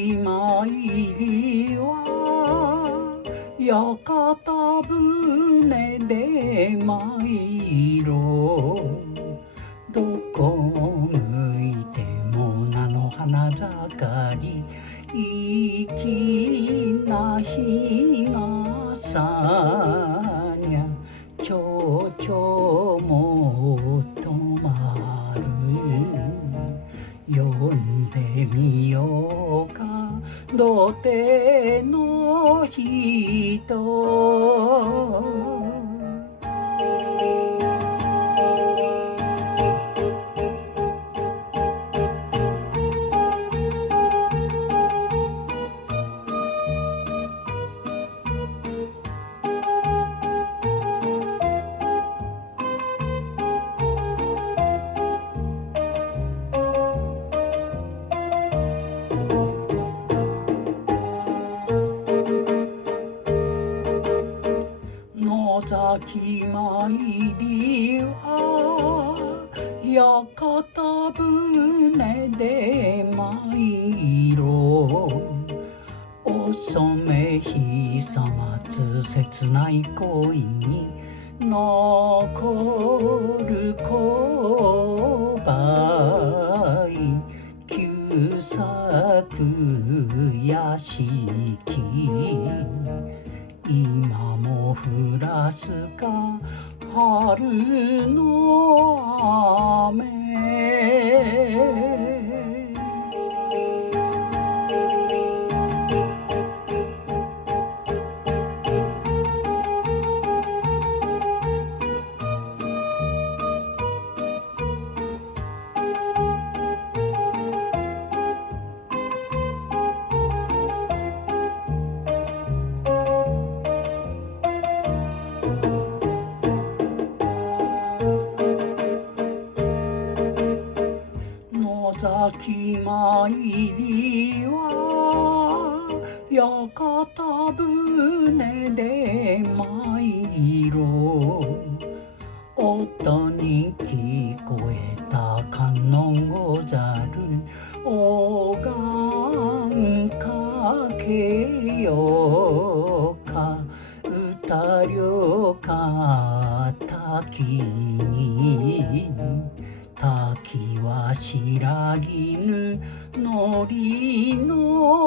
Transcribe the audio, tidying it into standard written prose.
き参りは屋形船で参ろう。どこ向いても菜の花盛り、粋な日がさにゃ蝶々も止まる。読んでみようか土手の人。野崎参りは屋形船で参ろう。お染久松切ない恋に残る小判、旧作屋敷、今も降らすか春の雨。野崎参りは屋形船で参ろう。音に聞こえた観音ござる。拝かけようか歌りか滝に。滝は白ぎぬのりの